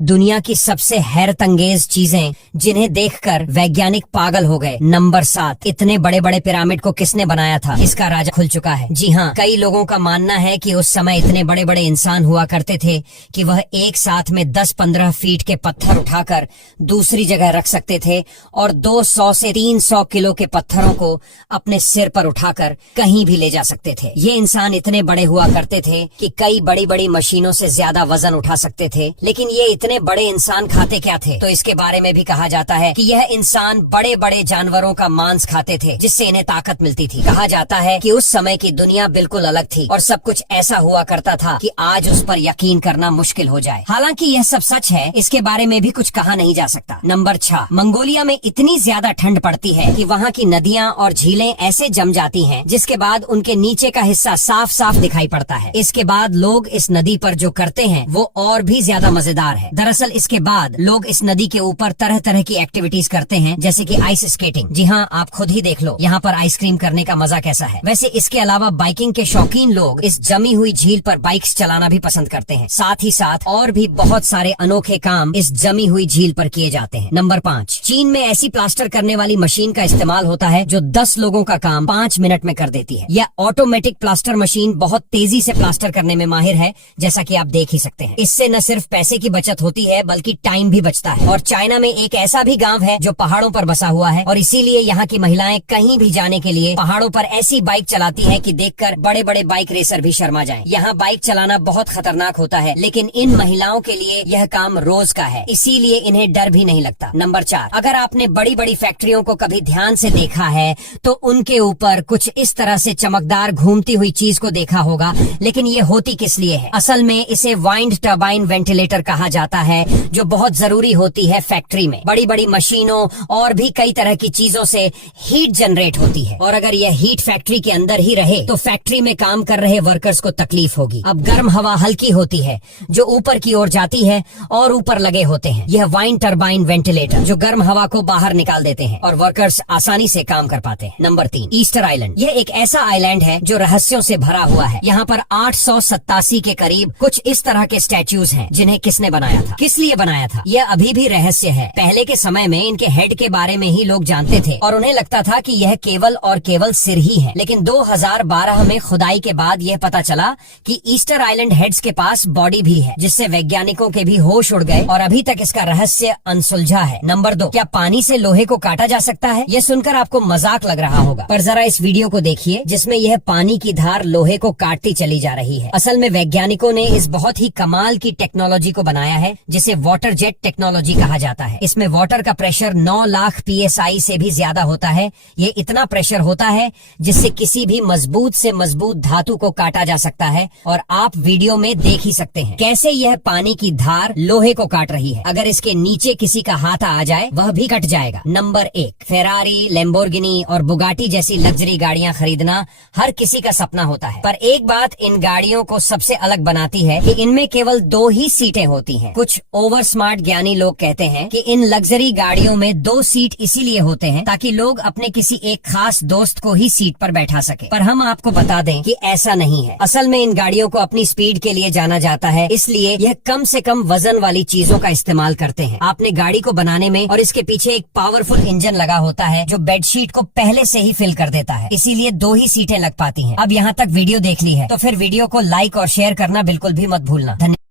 दुनिया की सबसे हैरतअंगेज चीजें जिन्हें देखकर वैज्ञानिक पागल हो गए। नंबर 7, इतने बड़े बड़े पिरामिड को किसने बनाया था? इसका राज खुल चुका है। जी हाँ, कई लोगों का मानना है कि उस समय इतने बड़े बड़े इंसान हुआ करते थे कि वह एक साथ में 10-15 फीट के पत्थर उठाकर दूसरी जगह रख सकते थे और 200 से 300 किलो के पत्थरों को अपने सिर पर उठाकर कहीं भी ले जा सकते थे। ये इंसान इतने बड़े हुआ करते थे कि कई बड़ी बड़ी मशीनों से ज्यादा वजन उठा सकते थे। लेकिन ये इतने बड़े इंसान खाते क्या थे? तो इसके बारे में भी कहा जाता है कि यह इंसान बड़े बड़े जानवरों का मांस खाते थे, जिससे इन्हें ताकत मिलती थी। कहा जाता है कि उस समय की दुनिया बिल्कुल अलग थी और सब कुछ ऐसा हुआ करता था कि आज उस पर यकीन करना मुश्किल हो जाए। हालांकि यह सब सच है, इसके बारे में भी कुछ कहा नहीं जा सकता। नंबर 6, मंगोलिया में इतनी ज्यादा ठंड पड़ती है कि वहाँ की नदियाँ और झीलें ऐसे जम जाती हैं, जिसके बाद उनके नीचे का हिस्सा साफ साफ दिखाई पड़ता है। इसके बाद लोग इस नदी पर जो करते हैं वो और भी ज्यादा मजेदार है। दरअसल इसके बाद लोग इस नदी के ऊपर तरह तरह की एक्टिविटीज करते हैं, जैसे कि आइस स्केटिंग। जी हाँ, आप खुद ही देख लो यहाँ पर आइसक्रीम करने का मजा कैसा है। वैसे इसके अलावा बाइकिंग के शौकीन लोग इस जमी हुई झील पर बाइक्स चलाना भी पसंद करते हैं। साथ ही साथ और भी बहुत सारे अनोखे काम इस जमी हुई झील पर किए जाते हैं। नंबर 5, चीन में ऐसी प्लास्टर करने वाली मशीन का इस्तेमाल होता है जो 10 लोगों का काम 5 मिनट में कर देती है। यह ऑटोमेटिक प्लास्टर मशीन बहुत तेजी से प्लास्टर करने में माहिर है, जैसा कि आप देख ही सकते हैं। इससे न सिर्फ पैसे की बचत होती है बल्कि टाइम भी बचता है। और चाइना में एक ऐसा भी गांव है जो पहाड़ों पर बसा हुआ है और इसीलिए यहाँ की महिलाएं कहीं भी जाने के लिए पहाड़ों पर ऐसी बाइक चलाती हैं कि देखकर बड़े बड़े बाइक रेसर भी शर्मा जाएं। यहाँ बाइक चलाना बहुत खतरनाक होता है, लेकिन इन महिलाओं के लिए यह काम रोज का है, इसीलिए इन्हें डर भी नहीं लगता। नंबर 4, अगर आपने बड़ी बड़ी फैक्ट्रियों को कभी ध्यान से देखा है तो उनके ऊपर कुछ इस तरह से चमकदार घूमती हुई चीज को देखा होगा, लेकिन ये होती किस लिए है? असल में इसे वाइंड टर्बाइन वेंटिलेटर कहा जाता है, जो बहुत जरूरी होती है फैक्ट्री में। बड़ी बड़ी मशीनों और भी कई तरह की चीजों से हीट जनरेट होती है और अगर यह हीट फैक्ट्री के अंदर ही रहे तो फैक्ट्री में काम कर रहे वर्कर्स को तकलीफ होगी। अब गर्म हवा हल्की होती है जो ऊपर की ओर जाती है और ऊपर लगे होते हैं यह वाइंड टर्बाइन वेंटिलेटर, जो गर्म हवा को बाहर निकाल देते हैं और वर्कर्स आसानी से काम कर पाते हैं। Number 3, Easter island. यह एक ऐसा आइलैंड है जो रहस्यों से भरा हुआ है। यहाँ पर 887 के करीब कुछ इस तरह के स्टैच्यूज हैं, जिन्हें किसने बनाया था, किस लिए बनाया था, यह अभी भी रहस्य है। पहले के समय में इनके हेड के बारे में ही लोग जानते थे और उन्हें लगता था कि यह केवल और केवल सिर ही है, लेकिन 2012 में खुदाई के बाद यह पता चला कि ईस्टर आइलैंड हेड्स के पास बॉडी भी है, जिससे वैज्ञानिकों के भी होश उड़ गए और अभी तक इसका रहस्य अनसुलझा है। नंबर 2, क्या पानी से लोहे को काटा जा सकता है? यह सुनकर आपको मजाक लग रहा होगा, पर जरा इस वीडियो को देखिए जिसमें यह पानी की धार लोहे को काटती चली जा रही है। असल में वैज्ञानिकों ने इस बहुत ही कमाल की टेक्नोलॉजी को बनाया है, जिसे वाटर जेट टेक्नोलॉजी कहा जाता है। इसमें वाटर का प्रेशर 9 लाख PSI से भी ज्यादा होता है। ये इतना प्रेशर होता है जिससे किसी भी मजबूत से मजबूत धातु को काटा जा सकता है और आप वीडियो में देख ही सकते हैं कैसे यह पानी की धार लोहे को काट रही है। अगर इसके नीचे किसी का हाथ आ जाए वह भी कट जाएगा। नंबर 1, फेरारी, लैम्बोर्गिनी और बुगाटी जैसी लग्जरी गाड़ियां खरीदना हर किसी का सपना होता है, पर एक बात इन गाड़ियों को सबसे अलग बनाती है कि इनमें केवल 2 ही सीटें होती हैं। कुछ ओवर स्मार्ट ज्ञानी लोग कहते हैं कि इन लग्जरी गाड़ियों में 2 सीट इसीलिए होते हैं ताकि लोग अपने किसी एक खास दोस्त को ही सीट पर बैठा सके, पर हम आपको बता दें कि ऐसा नहीं है। असल में इन गाड़ियों को अपनी स्पीड के लिए जाना जाता है, इसलिए यह कम से कम वजन वाली चीजों का इस्तेमाल करते हैं। आपने गाड़ी को बनाने में और इसके पीछे एक पावरफुल इंजन लगा होता है जो बेडशीट को पहले से ही फिल कर देता है, इसीलिए 2 ही सीटें लग पाती हैं। अब यहाँ तक वीडियो देख ली है तो फिर वीडियो को लाइक और शेयर करना बिल्कुल भी मत भूलना। धन्यवाद।